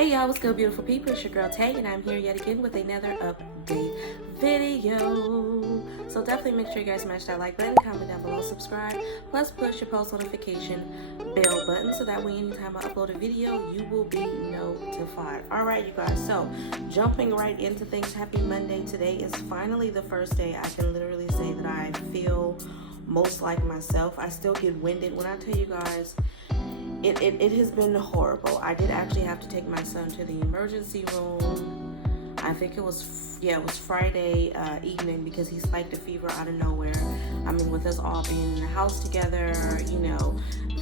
Hey y'all, what's good beautiful people? It's your girl Tay and I'm here yet again with another update video. So definitely make sure you guys smash that like button, comment down below, subscribe, plus push your post notification bell button so that way anytime I upload a video you will be notified. Alright you guys, so jumping right into things, happy Monday. Today is finally the first day I can literally say that I feel most like myself. I still get winded when I tell you guys it has been horrible. I did actually have to take my son to the emergency room. I think it was Friday evening because he spiked a fever out of nowhere. I mean, with us all being in the house together,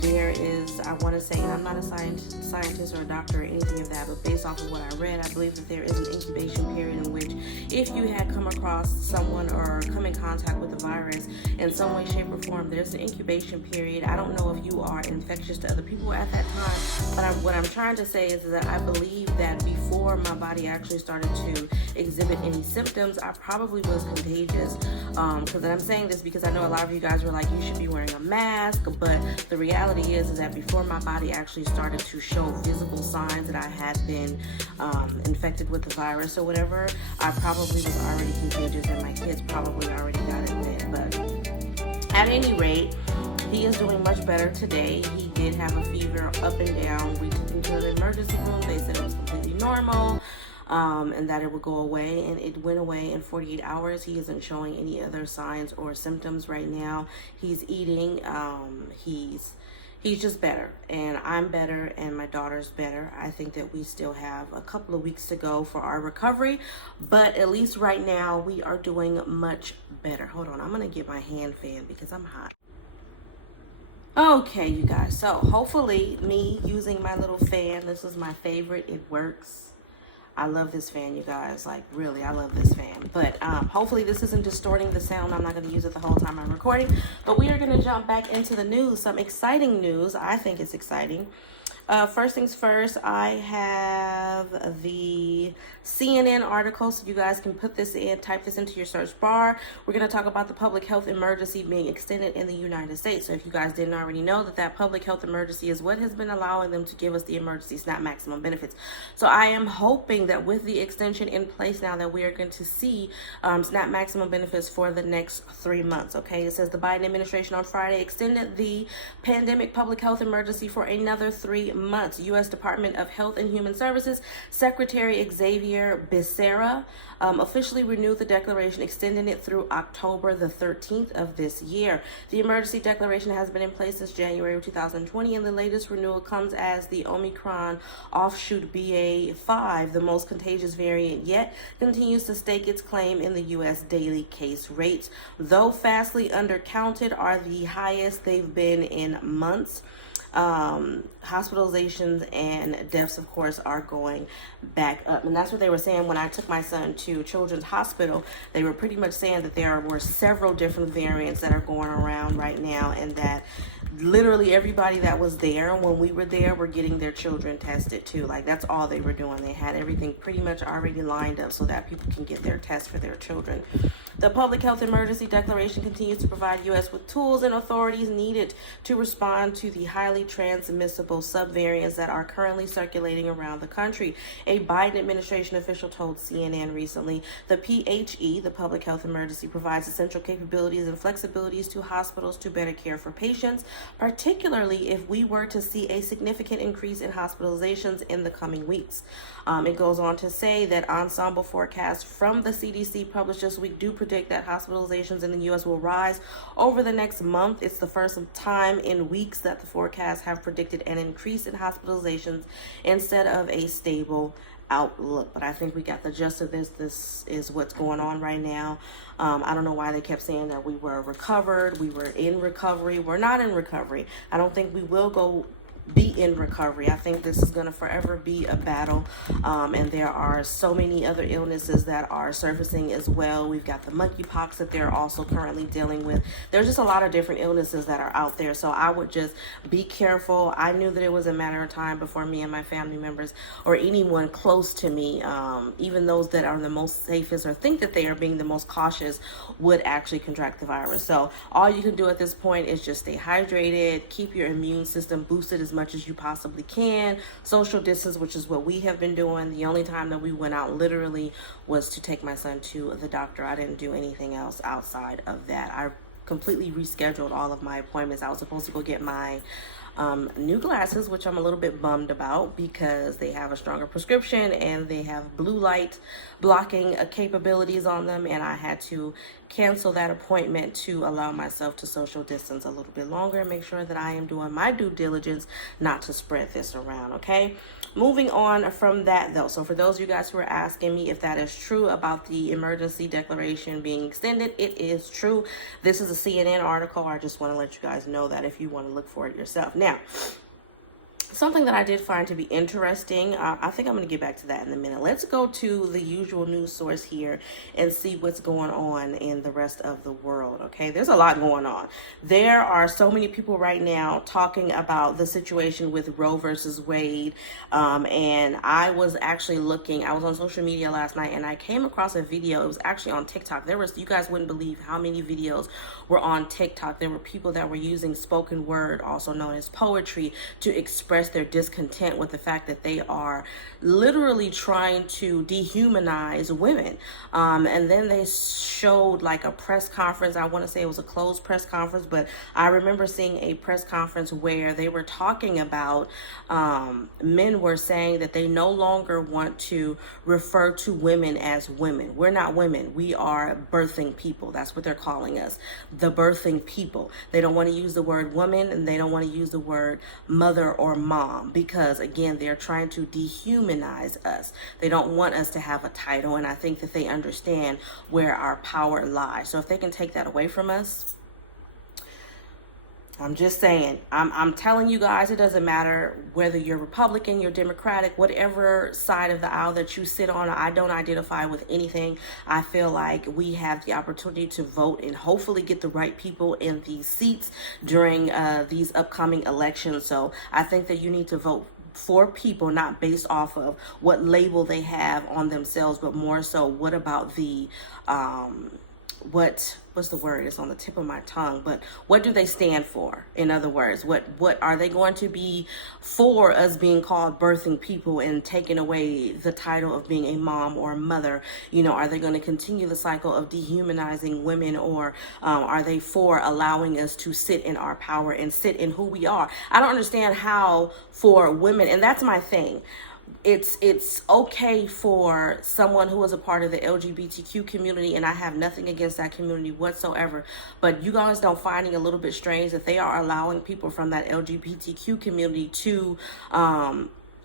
there is, I want to say, and I'm not a scientist or a doctor or anything of that, but based off of what I read, I believe that there is an incubation period in which if you had come across someone or come in contact with the virus in some way, shape, or form, there's an incubation period. I don't know if you are infectious to other people at that time, but what I'm trying to say is that I believe that before my body actually started to exhibit any symptoms, I probably was contagious. Because I'm saying this because I know a lot of you guys were like, you should be wearing a mask, but the reality is that before my body actually started to show visible signs that I had been infected with the virus or whatever, I probably was already contagious and my kids probably already got it then. But at any rate, he is doing much better today. He did have a fever up and down. We took him to the emergency room. They said it was completely normal. And that it would go away, and it went away in 48 hours. He isn't showing any other signs or symptoms right now. He's eating, he's just better, and I'm better, and my daughter's better. I think that we still have a couple of weeks to go for our recovery, but at least right now we are doing much better. Hold on, I'm gonna get my hand fan because I'm hot. Okay, you guys, so hopefully me using my little fan, this is my favorite, it works. I love this fan, you guys. Like, really, I love this fan. But hopefully this isn't distorting the sound. I'm not going to use it the whole time I'm recording. But we are going to jump back into the news. Some exciting news. I think it's exciting. First things first, I have the CNN article, so you guys can put this in, type this into your search bar. We're going to talk about the public health emergency being extended in the United States. So if you guys didn't already know, that public health emergency is what has been allowing them to give us the emergency SNAP maximum benefits. So I am hoping that with the extension in place now that we are going to see SNAP maximum benefits for the next 3 months. Okay, it says the Biden administration on Friday extended the pandemic public health emergency for another 3 months. U.S. Department of Health and Human Services Secretary Xavier Becerra officially renewed the declaration, extending it through October the 13th of this year. The emergency declaration has been in place since January of 2020, and the latest renewal comes as the Omicron offshoot BA.5, the most contagious variant yet, continues to stake its claim in the U.S. daily case rates. Though vastly undercounted, are the highest they've been in months. Hospitalizations and deaths, of course, are going back up, and that's what they were saying when I took my son to Children's Hospital. They were pretty much saying that there were several different variants that are going around right now, and that literally everybody that was there when we were there were getting their children tested too. Like, that's all they were doing. They had everything pretty much already lined up so that people can get their tests for their children. The public health emergency declaration continues to provide U.S. with tools and authorities needed to respond to the highly transmissible subvariants that are currently circulating around the country. A Biden administration official told CNN recently, the PHE, the public health emergency, provides essential capabilities and flexibilities to hospitals to better care for patients, particularly if we were to see a significant increase in hospitalizations in the coming weeks. It goes on to say that ensemble forecasts from the CDC published this week do predict that hospitalizations in the U.S. will rise over the next month. It's the first time in weeks that the forecasts have predicted an increase in hospitalizations instead of a stable outlook. But I think we got the gist of this. This is what's going on right now. I don't know why they kept saying that we were recovered, we were in recovery. We're not in recovery. I don't think we will be in recovery. I think this is going to forever be a battle, and there are so many other illnesses that are surfacing as well. We've got the monkeypox that they're also currently dealing with. There's just a lot of different illnesses that are out there, so I would just be careful. I knew that it was a matter of time before me and my family members or anyone close to me, even those that are the most safest or think that they are being the most cautious, would actually contract the virus. So all you can do at this point is just stay hydrated, keep your immune system boosted as much as you possibly can. Social distance, which is what we have been doing. The only time that we went out literally was to take my son to the doctor. I didn't do anything else outside of that. I completely rescheduled all of my appointments. I was supposed to go get my new glasses, which I'm a little bit bummed about because they have a stronger prescription and they have blue light blocking capabilities on them, and I had to cancel that appointment to allow myself to social distance a little bit longer and make sure that I am doing my due diligence not to spread this around. Okay, moving on from that though, so for those of you guys who are asking me if that is true about the emergency declaration being extended, it is true. This is a CNN article. I just want to let you guys know that if you want to look for it yourself. Now, something that I did find to be interesting, I think I'm going to get back to that in a minute. Let's go to the usual news source here and see what's going on in the rest of the world, okay? There's a lot going on. There are so many people right now talking about the situation with Roe versus Wade, and I was actually I was on social media last night, and I came across a video. It was actually on TikTok. You guys wouldn't believe how many videos were on TikTok. There were people that were using spoken word, also known as poetry, to express their discontent with the fact that they are literally trying to dehumanize women. And then they showed like a press conference. I want to say it was a closed press conference, but I remember seeing a press conference where they were talking about men were saying that they no longer want to refer to women as women. We're not women. We are birthing people. That's what they're calling us, the birthing people. They don't want to use the word woman, and they don't want to use the word mother or mom, because again, they're trying to dehumanize us. They don't want us to have a title, and I think that they understand where our power lies. So if they can take that away from us, I'm just saying, I'm telling you guys, it doesn't matter whether you're Republican, you're Democratic, whatever side of the aisle that you sit on. I don't identify with anything. I feel like we have the opportunity to vote and hopefully get the right people in these seats during these upcoming elections. So I think that you need to vote for people, not based off of what label they have on themselves, but more so what about the what's the word? It's on the tip of my tongue, but what do they stand for? In other words, what are they going to be for us being called birthing people and taking away the title of being a mom or a mother? You know, are they going to continue the cycle of dehumanizing women, or are they for allowing us to sit in our power and sit in who we are? I don't understand how for women, and that's my thing. It's okay for someone who is a part of the LGBTQ community, and I have nothing against that community whatsoever, but you guys don't find it a little bit strange that they are allowing people from that LGBTQ community to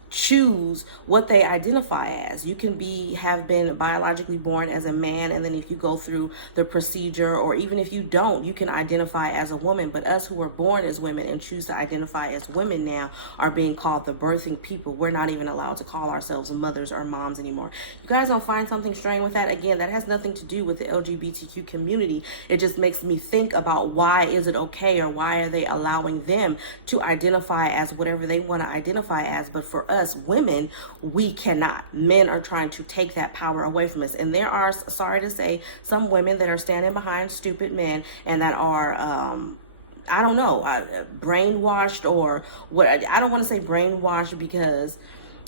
choose what they identify as? You can have been biologically born as a man, and then if you go through the procedure, or even if you don't, you can identify as a woman. But us who were born as women and choose to identify as women now are being called the birthing people. We're not even allowed to call ourselves mothers or moms anymore. You guys don't find something strange with that? Again, that has nothing to do with the LGBTQ community. It just makes me think about, why is it okay, or why are they allowing them to identify as whatever they want to identify as? But for us women, we cannot. Men are trying to take that power away from us, and there are, sorry to say, some women that are standing behind stupid men and that are I don't know, brainwashed, or what. I don't want to say brainwashed, because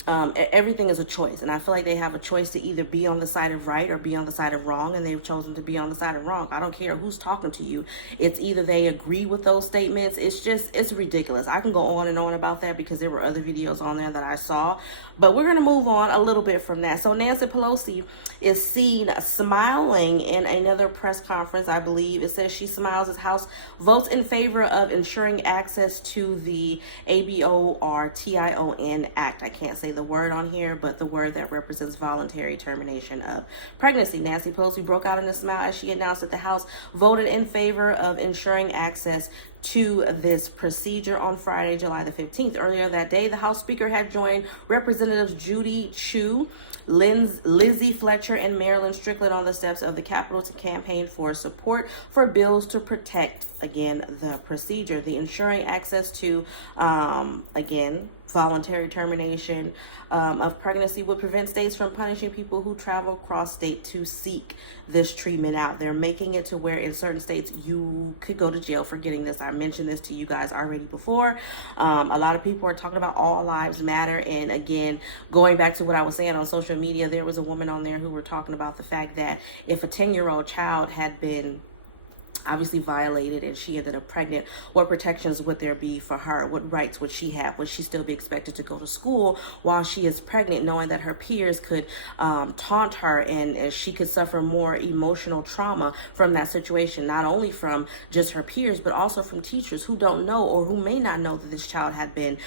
everything is a choice, and I feel like they have a choice to either be on the side of right or be on the side of wrong, and they've chosen to be on the side of wrong. I don't care who's talking to you. It's either they agree with those statements. It's ridiculous. I can go on and on about that because there were other videos on there that I saw, but we're going to move on a little bit from that. So Nancy Pelosi is seen smiling in another press conference, I believe. It says she smiles as House votes in favor of ensuring access to the ABORTION Act. I can't say the word on here, but the word that represents voluntary termination of pregnancy. Nancy Pelosi broke out in a smile as she announced that the House voted in favor of ensuring access to this procedure on Friday, July the 15th. Earlier that day, the House Speaker had joined Representatives Judy Chu, Lizzie Fletcher, and Marilyn Strickland on the steps of the Capitol to campaign for support for bills to protect, again, the procedure. The ensuring access to, again, voluntary termination of pregnancy would prevent states from punishing people who travel across state to seek this treatment out. They're making it to where in certain states you could go to jail for getting this. I'm mentioned this to you guys already before. A lot of people are talking about all lives matter. And again, going back to what I was saying on social media, there was a woman on there who were talking about the fact that if a 10-year-old child had been obviously violated and she ended up pregnant, what protections would there be for her? What rights would she have? Would she still be expected to go to school while she is pregnant, knowing that her peers could taunt her and she could suffer more emotional trauma from that situation, not only from just her peers, but also from teachers who don't know or who may not know that this child had been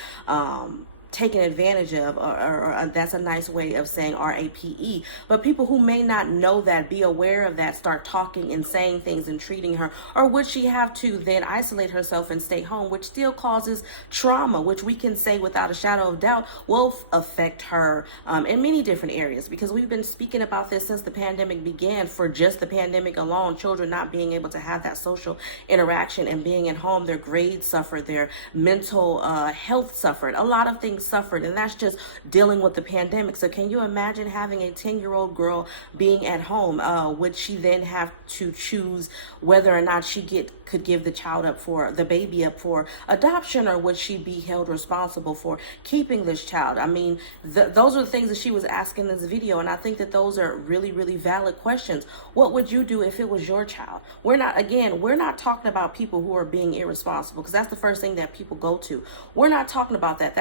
taken advantage of, or that's a nice way of saying RAPE. But people who may not know that, be aware of that, start talking and saying things and treating her. Or would she have to then isolate herself and stay home, which still causes trauma, which we can say without a shadow of doubt will affect her in many different areas, because we've been speaking about this since the pandemic began. For just the pandemic alone, children not being able to have that social interaction and being at home, their grades suffered, their mental health suffered, a lot of things suffered, and that's just dealing with the pandemic. So can you imagine having a 10-year-old girl being at home? Would she then have to choose whether or not she could give the baby up for adoption, or would she be held responsible for keeping this child? I mean, those are the things that she was asking in this video, and I think that those are really, really valid questions. What would you do if it was your child? We're not talking about people who are being irresponsible, because that's the first thing that people go to. We're not talking about that.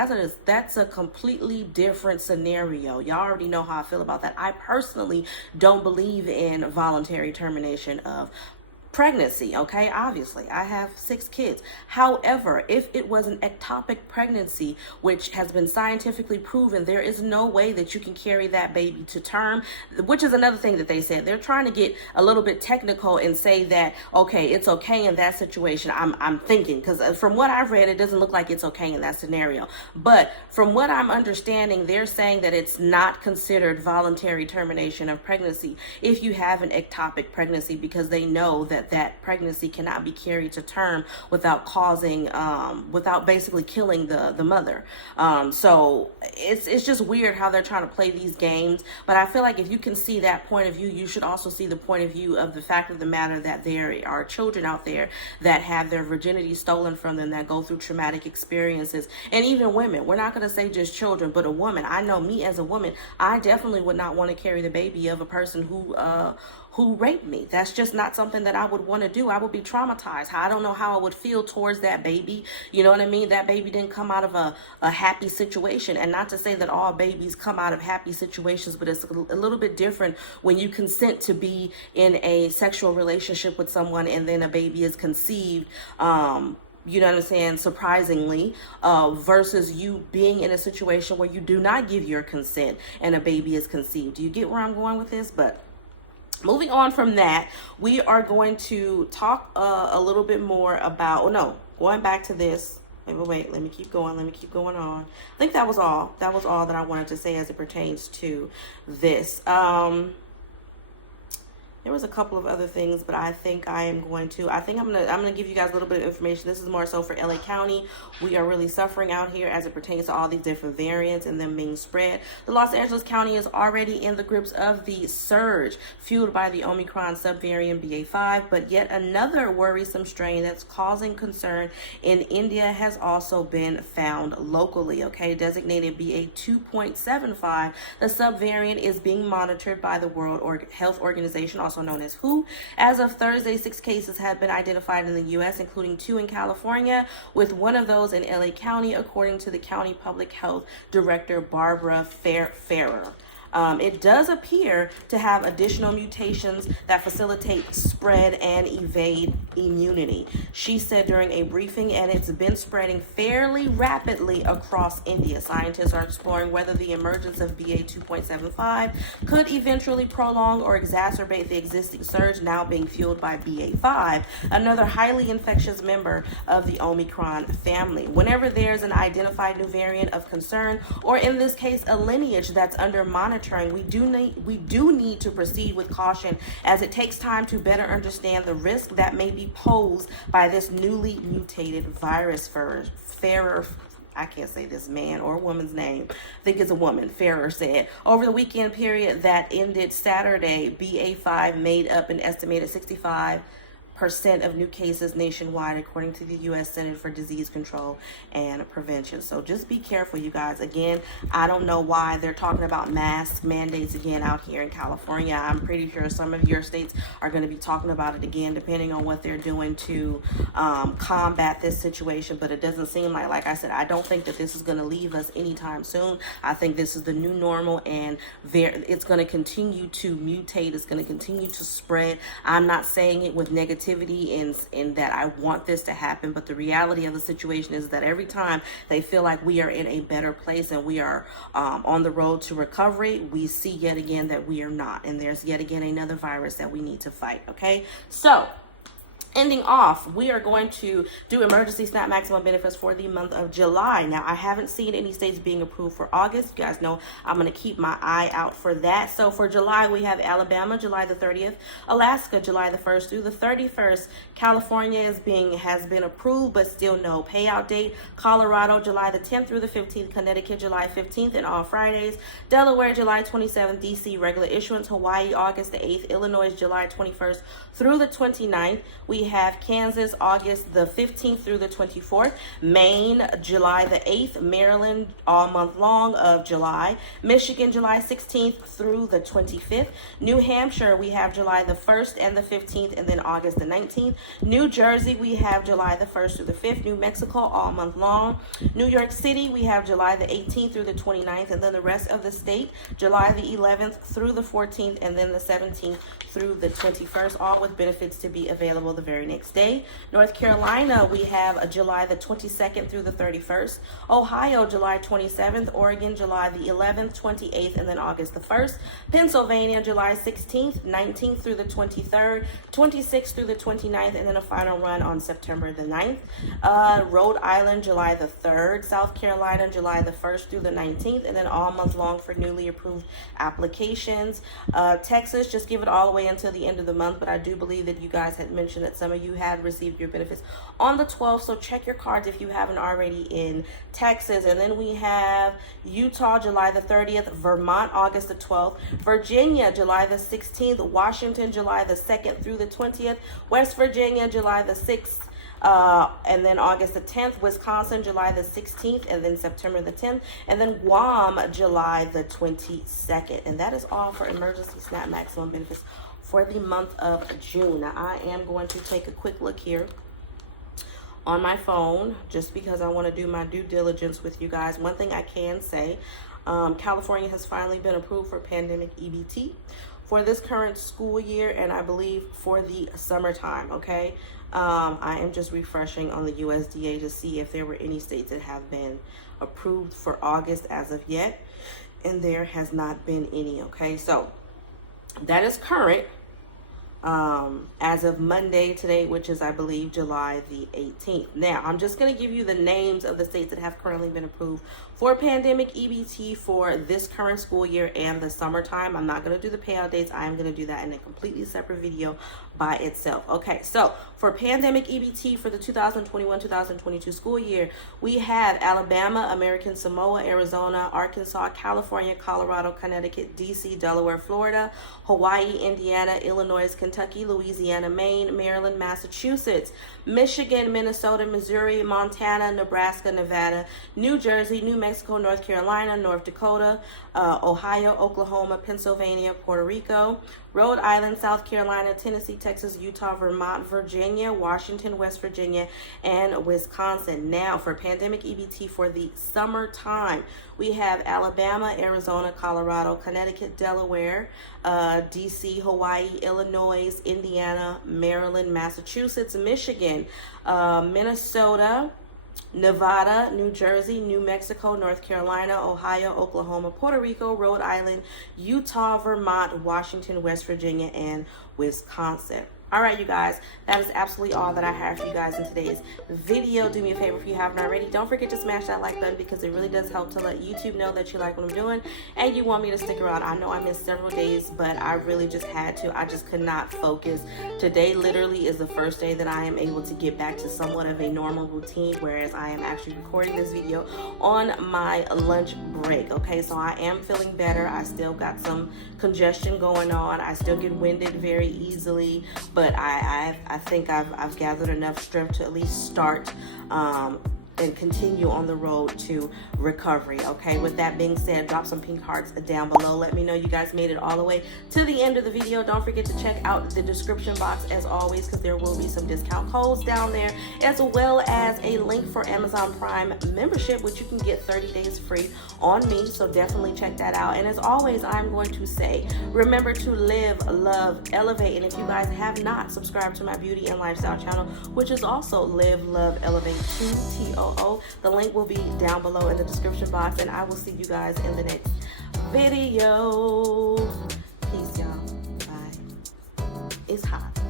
That's a completely different scenario. Y'all already know how I feel about that. I personally don't believe in voluntary termination of pregnancy. Okay, obviously I have 6 kids. However, if it was an ectopic pregnancy, which has been scientifically proven, there is no way that you can carry that baby to term, which is another thing that they said. They're trying to get a little bit technical and say that, okay, it's okay in that situation. I'm thinking, because from what I've read, it doesn't look like it's okay in that scenario. But from what I'm understanding, they're saying that it's not considered voluntary termination of pregnancy if you have an ectopic pregnancy, because they know that pregnancy cannot be carried to term without without basically killing the mother. So it's just weird how they're trying to play these games. But I feel like if you can see that point of view, you should also see the point of view of the fact of the matter that there are children out there that have their virginity stolen from them, that go through traumatic experiences. And even women, we're not going to say just children, but a woman. I know me as a woman, I definitely would not want to carry the baby of a person who raped me. That's just not something that I would want to do. I would be traumatized. I don't know how I would feel towards that baby. You know what I mean? That baby didn't come out of a happy situation. And not to say that all babies come out of happy situations, but it's a little bit different when you consent to be in a sexual relationship with someone and then a baby is conceived, you know what I'm saying, surprisingly, versus you being in a situation where you do not give your consent and a baby is conceived. Do you get where I'm going with this? But moving on from that, we are going to talk a little bit more about, going back to this. Wait, let me keep going on. I think that was all that I wanted to say as it pertains to this. There was a couple of other things, but I think I'm gonna give you guys a little bit of information. This is more so for LA County. We are really suffering out here as it pertains to all these different variants and them being spread. The Los Angeles County is already in the grips of the surge fueled by the Omicron subvariant BA.5, but yet another worrisome strain that's causing concern in India has also been found locally. Okay, designated BA.2.75, the subvariant is being monitored by the World Health Organization, also known as WHO. As of Thursday, 6 cases have been identified in the U.S., including 2 in California, with one of those in LA County, according to the county public health director, Barbara Ferrer. It does appear to have additional mutations that facilitate spread and evade immunity, she said during a briefing, and it's been spreading fairly rapidly across India. Scientists are exploring whether the emergence of BA.2.75 could eventually prolong or exacerbate the existing surge now being fueled by BA.5, another highly infectious member of the Omicron family. Whenever there's an identified new variant of concern, or in this case, a lineage that's under monitoring, we do need to proceed with caution, as it takes time to better understand the risk that may be posed by this newly mutated virus. Ferrer, I can't say this man or woman's name, I think it's a woman, Ferrer said. Over the weekend period that ended Saturday, BA.5 made up an estimated 65% of new cases nationwide, according to the U.S. Center for Disease Control and Prevention. So just be careful, you guys. Again, I don't know why they're talking about mask mandates again out here in California. I'm pretty sure some of your states are going to be talking about it again, depending on what they're doing to combat this situation. But it doesn't seem like I said, I don't think that this is going to leave us anytime soon. I think this is the new normal, and it's going to continue to mutate. It's going to continue to spread. I'm not saying it with negativity in that I want this to happen, but the reality of the situation is that every time they feel like we are in a better place and we are on the road to recovery, we see yet again that we are not, and there's yet again another virus that we need to fight. Okay, so ending off, we are going to do emergency SNAP maximum benefits for the month of July. Now, I haven't seen any states being approved for August. You guys know I'm going to keep my eye out for that. So for July, we have Alabama, July the 30th, Alaska, July the 1st through the 31st. California has been approved, but still no payout date. Colorado, July the 10th through the 15th. Connecticut, July 15th and all Fridays. Delaware, July 27th. DC, regular issuance. Hawaii, August the 8th. Illinois, July 21st through the 29th. We have Kansas, August the 15th through the 24th. Maine, July the 8th. Maryland, all month long of July. Michigan, July 16th through the 25th. New Hampshire, we have July the 1st and the 15th, and then August the 19th. New Jersey, we have July the 1st through the 5th. New Mexico, all month long. New York City, we have July the 18th through the 29th, and then the rest of the state, July the 11th through the 14th, and then the 17th through the 21st, all with benefits to be available the very next day. North Carolina, we have July the 22nd through the 31st. Ohio, July 27th. Oregon, July the 11th, 28th, and then August the 1st. Pennsylvania, July 16th, 19th through the 23rd, 26th through the 29th, and then a final run on September the 9th. Rhode Island, July the 3rd. South Carolina, July the 1st through the 19th, and then all month long for newly approved applications. Texas, just give it all away until the end of the month, but I do believe that you guys had mentioned that some of you had received your benefits on the 12th, so check your cards if you haven't already in Texas. And then we have Utah, July the 30th, Vermont, August the 12th, Virginia, July the 16th, Washington, July the 2nd through the 20th, West Virginia, July the 6th, and then August the 10th, Wisconsin, July the 16th, and then September the 10th, and then Guam, July the 22nd. And that is all for emergency SNAP maximum benefits for the month of June. Now, I am going to take a quick look here on my phone just because I want to do my due diligence with you guys. One thing I can say, California has finally been approved for pandemic EBT for this current school year, and I believe for the summertime. Okay, I am just refreshing on the USDA to see if there were any states that have been approved for August as of yet, and there has not been any. Okay, so that is current as of Monday today, which is, I believe, July the 18th. Now, I'm just going to give you the names of the states that have currently been approved for pandemic EBT for this current school year and the summertime. I'm not going to do the payout dates. I am going to do that in a completely separate video by itself. Okay, so for pandemic EBT for the 2021-2022 school year, we have Alabama, American Samoa, Arizona, Arkansas, California, Colorado, Connecticut, DC, Delaware, Florida, Hawaii, Indiana, Illinois, Kentucky, Louisiana, Maine, Maryland, Massachusetts, Michigan, Minnesota, Missouri, Montana, Nebraska, Nevada, New Jersey, New Mexico, North Carolina, North Dakota, Ohio, Oklahoma, Pennsylvania, Puerto Rico, Rhode Island, South Carolina, Tennessee, Texas, Utah, Vermont, Virginia, Washington, West Virginia, and Wisconsin. Now, for pandemic EBT for the summertime, we have Alabama, Arizona, Colorado, Connecticut, Delaware, DC, Hawaii, Illinois, Indiana, Maryland, Massachusetts, Michigan, Minnesota, Nevada, New Jersey, New Mexico, North Carolina, Ohio, Oklahoma, Puerto Rico, Rhode Island, Utah, Vermont, Washington, West Virginia, and Wisconsin. All right, you guys, that is absolutely all that I have for you guys in today's video. Do me a favor if you haven't already. Don't forget to smash that like button because it really does help to let YouTube know that you like what I'm doing and you want me to stick around. I know I missed several days, but I really just had to. I just could not focus. Today literally is the first day that I am able to get back to somewhat of a normal routine, whereas I am actually recording this video on my lunch break. Okay, so I am feeling better. I still got some congestion going on. I still get winded very easily, but I think I've gathered enough strength to at least start and continue on the road to recovery. Okay, with that being said, drop some pink hearts down below. Let me know you guys made it all the way to the end of the video. Don't forget to check out the description box as always, because there will be some discount codes down there, as well as a link for Amazon Prime membership, which you can get 30 days free on me. So definitely check that out. And as always, I'm going to say, remember to live, love, elevate. And if you guys have not subscribed to my beauty and lifestyle channel, which is also Live, Love, Elevate 2TOO, the link will be down below in the description box, and I will see you guys in the next video. Peace, y'all. Bye. It's hot.